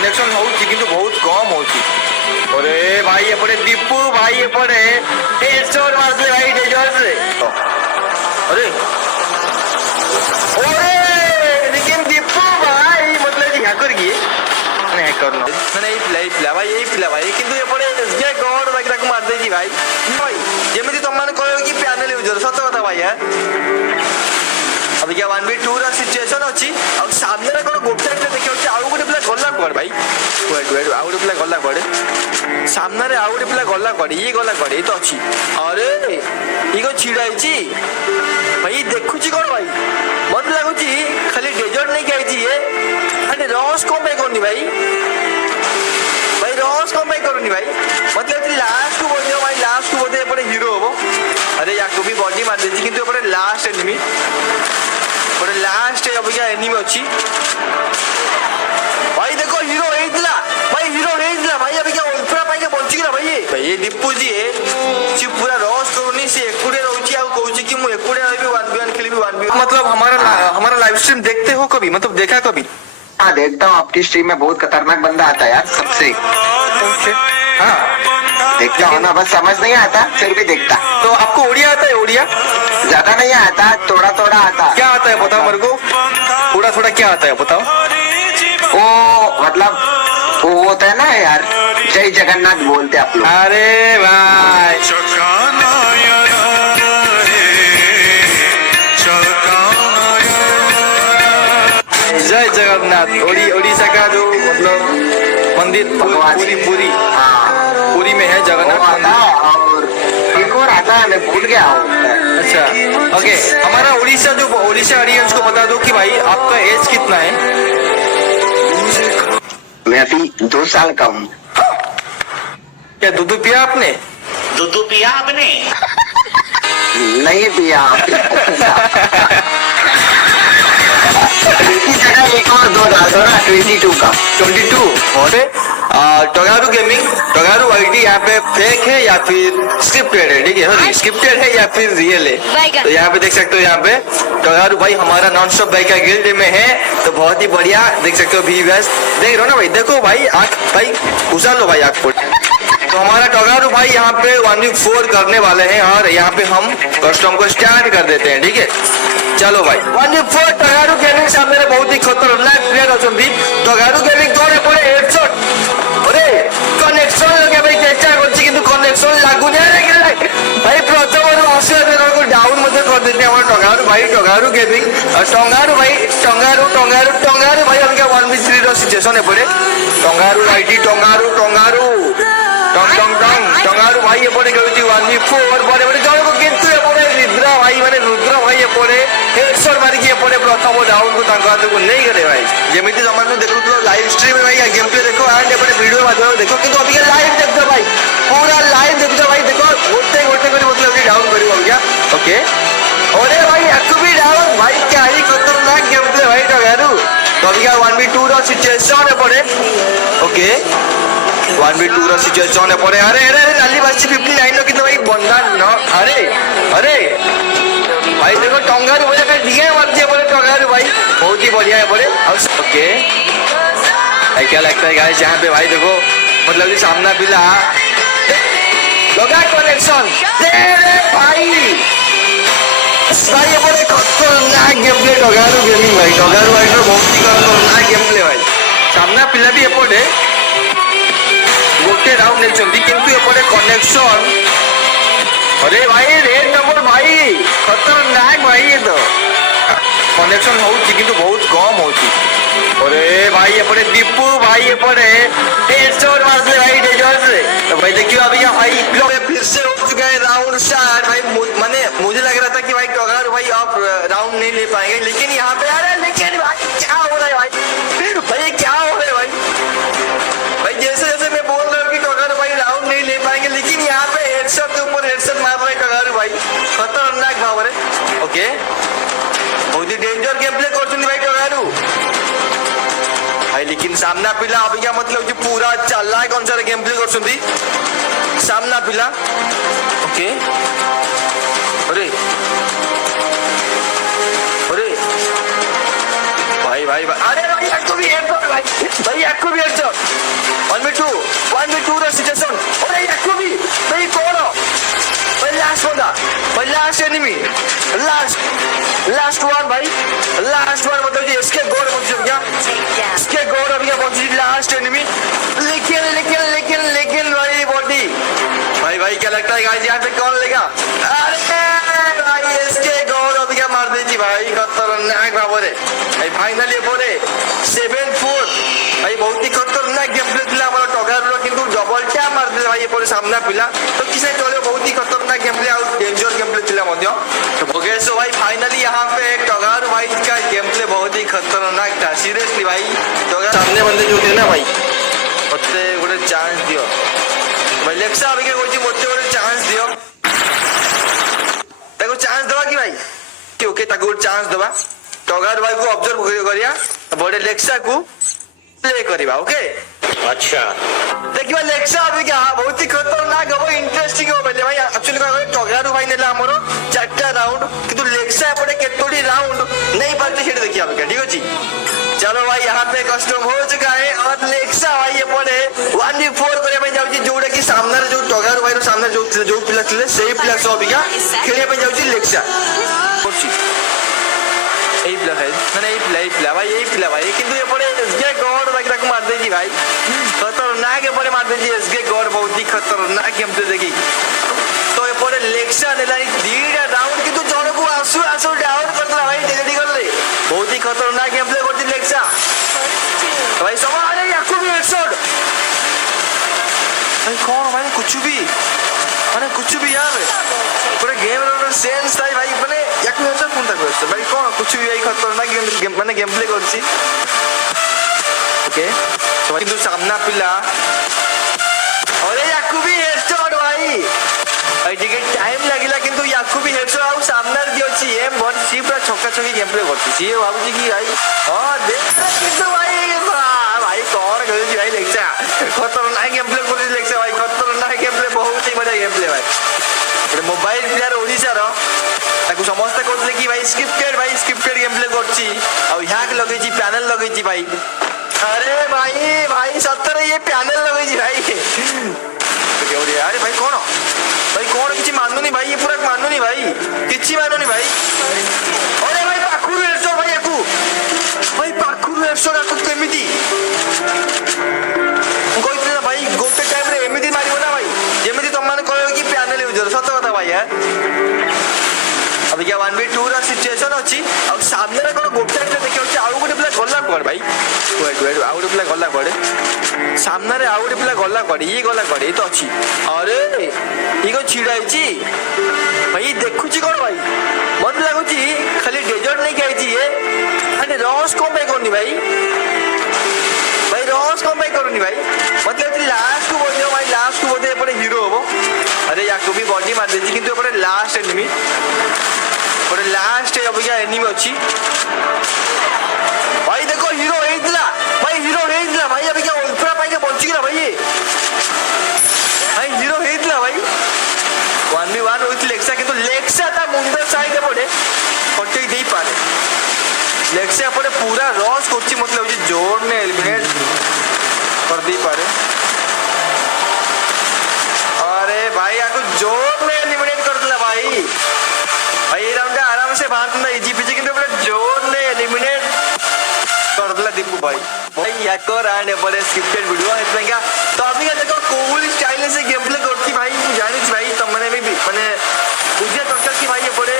Connection होउची किंतु बहुत कम होउची। अरे भाई एपटे दीपू भाई एपटे हेडशॉट मारले भाई डेजर से। अरे ओरे लेकिन दीपू भाई मतलब कि हैकर किए नहीं हैकर न नहीं प्ले भाई किंतु एपटे जे गॉड भाई ताको मार देजी भाई भाई जेमिति तुम माने कहयो कि पैनल यूजर सत कथा भाई है। अब क्या 1v2 रा सिचुएशन अछि और सामने रे कोनो गोटे देखियो कि आउ गोटे प्ले गल्ला कोड भाई वेट आउ गोटे प्ले गल्ला कोड सामने रे आउ गोटे प्ले गल्ला कोड ये गल्ला कोड ये तो अछि। अरे ई को छिड़ाइची भाई देखुची कोन भाई मत लागुची खाली डेजर्ट नहीं कहैची ये अरे रॉस को पे कोनी भाई रॉस को पे करूनी भाई मतलब कि लास्ट को बोलियो भाई लास्ट को बोलते एपटे हीरो हो। अरे याको भी बॉडी मार देची किंतु एपटे लास्ट एनिमी और लास्ट अब क्या एनिमी अछि भाई देखो हीरो हेइतला भाई अभी क्या उल्टा पाई के बंची गला भाई ये दीपू जी है सी पूरा रॉस करूनी से एकुडे रहउची आ कहउची कि मु एकुडे रहबी 1v1 खेलबी 1v1 मतलब हमारा लाइव स्ट्रीम देखते हो कभी मतलब देखा कभी? हाँ देखता हूँ आपकी स्ट्रीम में बहुत खतरनाक बंदा आता है यार सबसे। हाँ देखता हूँ ना बस समझ नहीं आता फिर भी देखता। तो आपको ओडिया आता है? ओडिया ज्यादा नहीं आता थोड़ा थोड़ा आता। क्या आता है बताओ मेरे को थोड़ा थोड़ा क्या आता है बताओ। वो मतलब वो होता है ना यार जय जगन्नाथ बोलते आप लोग। अरे भाई जय जगन्नाथ ओडिशा का जो मतलब मंदिर पूरी में है जगन्नाथ मंदिर। और एक और आता है मैं भूल गया हूँ। अच्छा ओके हमारा उड़ीसा ऑडियंस को बता दो कि भाई आपका एज कितना है? मैं अभी 2 साल का हूँ। क्या दूध पिया आपने? नहीं पिया इसी जगह एक और 2 डाल दो ना 22 का 22 और टोगारू गेमिंग टोगारू आईडी यहाँ पे फेक है या फिर स्क्रिप्टेड है? ठीक है स्क्रिप्टेड है या फिर रियल है? तो यहाँ पे देख सकते हो यहाँ पे टोगारू भाई हमारा नॉन स्टॉप बाइक का गिल्ड में है तो बहुत ही बढ़िया देख सकते हो भी देख रहे हो ना भाई। देखो भाई आँख भाई घुसा लो भाई आँख को। तो हमारा टोगारू भाई यहाँ पे 1v4 करने वाले हैं और यहाँ पे हम कस्टम को स्टार्ट कर देते हैं। ठीक है चलो भाई 1v4 टोगारू गेमिंग सामने बहुत ही खतरनाक प्लेयर अछंती। टोगारू गेमिंग कोने पड़े हेडशॉट अरे कनेक्शन लगे भाई चेष्टा करछि किंतु कनेक्शन लागु नहीं रे भाई प्रथम और आशीर्वाद को डाउन मत कर देते हमारा टोगारू भाई टोगारू गेमिंग और टोगारू भाई टोगारू भाई हम क्या 1v3 रो सिचुएशन है पड़े टोगारू आईडी टोगारू टंगारू भाई एपटे कहउची 1v4 बड़े बड़े जण को किंतु एपटे रुद्र भाई एपटे हेडशॉट मारी के एपटे प्रथम राउंड को तांका हाथ को नहीं गले भाई जेमिति जमानो देखुतो लाइव स्ट्रीम में भाई गेम प्ले देखो एंड एपटे वीडियो माध्यम देखो किंतु अभी के लाइव देखो भाई पूरा लाइव देखो भाई देखो गोटे कर मतलब अभी डाउन करियो हो गया ओके। अरे भाई याकू भी डाउन भाई क्या ही खतरनाक गेम प्ले भाई टगारू तो अभी का 1v2 रो सिचुएशन एपटे ओके 1v2 रो सिचुएशन है पड़े। अरे नाली बासी 59 नो कितना भाई बंदा न अरे भाई देखो टंगारू बोले का दिया मार दिया बोले टंगारू भाई बहुत ही बढ़िया है बोले ओके। क्या लगता है गाइस यहाँ पे भाई देखो मतलब कि सामना पिला लगा कनेक्शन भाई ये बोले खतरनाक गेम प्ले टंगारू गेमिंग भाई टंगारू भाई बहुत ही खतरनाक गेम प्ले भाई सामना पिला भी एपटे गोटे राउंड नहीं किंतु एपटे कनेक्शन अरे भाई रेड नंबर भाई खतरनाक भाई ये तो कनेक्शन होउची किंतु बहुत कम होउची। अरे भाई एपटे दीपू भाई एपटे हेडशॉट मारले भाई डेजर से तो भाई देखियो अभी क्या भाई फिर से हो चुका है राउंड स्टार्ट भाई माने मुझे लग रहा था कि भाई टोगारू भाई आप राउंड नहीं ले पाएंगे लेकिन यहाँ पे अरे लेकिन भाई क्या हो रहा है भाई क्या हो रहा है भाई जैसे मैं बोल रहा हूँ कि टोगारू भाई राउंड नहीं ले पाएंगे लेकिन यहाँ पे हेडशॉट के ऊपर हेडशॉट मार रहा है टोगारू भाई खतरनाक भाव रे ओके बहुत ही डेंजर गेम प्ले करछुनी भाई टोगारू भाई लेकिन सामना पिला अभी क्या मतलब कि पूरा चालाक अनुसार गेम प्ले करछुनी सामना पिला ओके। अरे भाई अरे भाई तो भी भाई याको भी हेडशॉट 1v2 ର ସିଚୁଏସନ ଅରେ याको भी भाई କଣ भाई लास्ट बंदा भाई लास्ट एनिमी लास्ट वन भाई लास्ट वन मतलब जी इसके गोड़ पहुंच गया इसके गोड़ अभी पहुंची लास्ट एनिमी लेकिन भाई बॉडी भाई क्या लगता है गाइस यहाँ पे कौन लेगा अरे भाई इसके गोड़ अभी मार देती भाई खतरनाक भाବରେ भाई फाइनली बोले 7-4 भाई बहुत ही खतरनाक गेम प्ले थिला हमर टगार किंतु डबल टैप मार दिले भाई एपरे सामना पिला तो किसे चले बहुत ही खतरनाक गेम प्ले और डेंजर गेम प्ले थिला मध्य तो ओके सो भाई फाइनली यहाँ पे टगार भाई का गेम प्ले बहुत ही खतरनाक था सीरियसली भाई टगार सामने बंदे जो थे ना भाई मते गोटे चांस दियो भाई लेक्सा अभी के कोची मते गोटे चांस दियो ताको चांस दवा कि भाई कि ओके ताको गोटे चांस दवा टगार भाई को ऑब्जर्व करिया बड़े लेक्सा को प्ले करिबा ओके अच्छा देखिबा लेक्सा अभी क्या बहुत ही खतरनाक हो इंटरेस्टिंग हो पहले भाई एक्चुअली का टगारू भाई नेला हमरो 4टा राउंड किंतु लेक्सा पड़े केतोडी राउंड नहीं पारते सेट देखिया अभी ठीक अछि चलो भाई यहाँ पे कस्टम हो चुका है और लेक्सा भाई ये पड़े 1v4 करे भाई जाउची जोडे की सामने जो टगारू भाई रो सामने जो पिला थिले सेही पिला सो अभी क्या खेले पे जाउची लेक्सा এই প্লে है মানে এই প্লে भाई এই প্লে भाई কিন্তু এপরে এসকে গড ভাই তাকে মার দেজি ভাই खतरनाक এপরে মার দেজি এসকে গড बहुत ही खतरनाक गेम प्ले देखी तो এপরে লেক্সা নেলাই দুইটা রাউন্ড কিন্তু জনকু আসু ডাউন করলা ভাই রেডি করলে बहुत ही खतरनाक गेम प्ले করতি লেক্সা भाई समा अरे याकू भी हेडशॉट भाई कौन भाई कुछ भी यार पूरे गेम रो सेंस था भाई माने याकू हेडशॉट कोन तक भाई कौन कुछ भी भाई खतरनाक गेम माने गेम प्ले करछि ओके तो भाई तू सामना पिला अरे याकू भी हेडशॉट भाई भाई ठीक है टाइम लागिला किंतु याकू भी हेडशॉट आउ सामना रे दियोछि एम बट सी पूरा छक्का छक्की गेम प्ले करछि सी भाबुछि कि भाई हां देख किंतु भाई कौन खेलुछि भाई लेक्सा खतरनाक गेम प्ले करछि लेक्सा भाई खतरनाक गेम प्ले बहुत ही मजा गेम प्ले भाई मोबाइल प्लेयर ओडिसा रो ताकू समस्त कहते कि भाई स्क्रिप्टेड गेम प्ले करछि और यहाँ के लगे जी पैनल लगे जी भाई अरे भाई सत्तर ये पैनल लगे जी भाई अरे भाई कौन किसी मानुनी भाई ये पूरा मानुनी भाई किसी मानुनी भाई अरे भाई पाखुरु हेडशॉट भाई पाखुरु हेडशॉट आकु केमिति कहते ना भाई गोटे टाइम रे एमिति मारिबो ना भाई जेमिति तुम माने कहयो कि पैनल यूजर सत कथा भाई यार अभी क्या 1v2 रा सिचुएशन अछि और सामने रे कोन गोटे टाइम देखियो कि आउ गोटे प्ले गल्ला कोड भाई वेट आउ गोटे प्ले गल्ला कोड सामने रे आउ गोटे प्ले गल्ला कोड ये गल्ला कोड ये तो अछि अरे ई को छिड़ाई छी भाई देखु छी कोन भाई मत लागु छी खाली डेजर्ट नहीं खाई छी ये अरे रॉस को पे कोनी भाई रॉस को पे कोनी भाई मतलब लास्ट को बोलते पड़े हीरो हो अरे याको भी बॉडी मार देती किंतु पड़े लास्ट एनिमी पड़े लास्ट अभी क्या एनिमी अच्छी भाई देखो हीरो हेइतला भाई अभी क्या उल्टा पाई के पहुंची गया भाई हीरो हेइतला भाई 1v1 विथ लेक्सा किंतु लेक्सा ता मुंडर साइड पड़े हटे दे पारे लेक्सा पड़े पूरा रॉस कोची मतलब जे जोर ने एलिमिनेट कर दी पारे अरे भाई आपको जोर में एलिमिनेट कर दिला भाई ये राउंड आराम से भागना इजी पीछे किंतु पूरा जोर ने एलिमिनेट कर दिला दीपू भाई याको रांड बड़े स्क्रिप्टेड वीडियो है क्या तो अभी क्या देखो कूल स्टाइल से गेम प्ले करती भाई जानी भाई तुमने भी माने बुझे दरकार कि भाई ये बड़े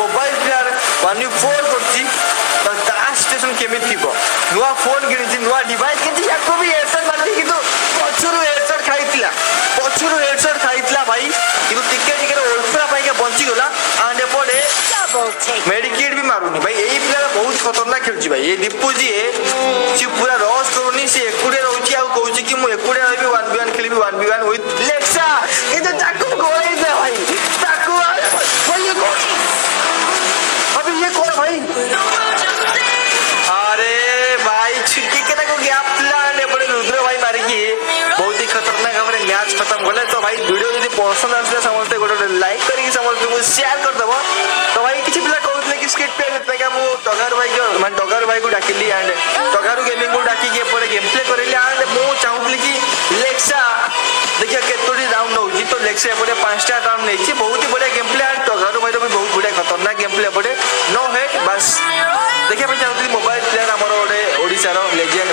मोबाइल प्लेयर 1v4 करती तो लास्ट स्टेशन केमित थीबो नुआ फोन किनिछि नुआ डिवाइस किनिछि याको भी हेडशॉट मारती किंतु पछुरु हेडशॉट खाइतला भाई किंतु टिके ओल्फरा पाई के बंची गला आंडे पड़े मेडिकेट भी मारुनी भाई यही प्लेयर बहुत खतरनाक खेलुची भाई ये दीपू जी सी पूरा रॉस करूनी से एकुडे रहउची आ कहउची कि मु एकुडे रहबी 1v1 खेलिबी 1v1 विथ लेक्सा ये जो ताकू गोली दे भाई ताकू भाई ये कौन अभी ये कौन भाई अरे भाई छिटकी के को गैप लाने पड़े रुद्र भाई मारी की बहुत ही खतरनाक हमरे मैच खत्म गले तो भाई वीडियो यदि पसंद आसले समस्त गोटे लाइक करके समस्त को शेयर कर दबो तो भाई किछि पिला कहउतले कि स्किट पे लेते का मु टगार भाई को डाकिली एंड टगारू गेमिंग से एपटे 5टा टर्न नहीं बहुत ही बढ़िया गेम प्ले और टगर भाई भी बहुत बढ़िया खतरनाक गेम प्ले एपटे नो हेड बस देखिए चाहूँ मोबाइल प्लेयर आमर गोटे ओडार लेजेंड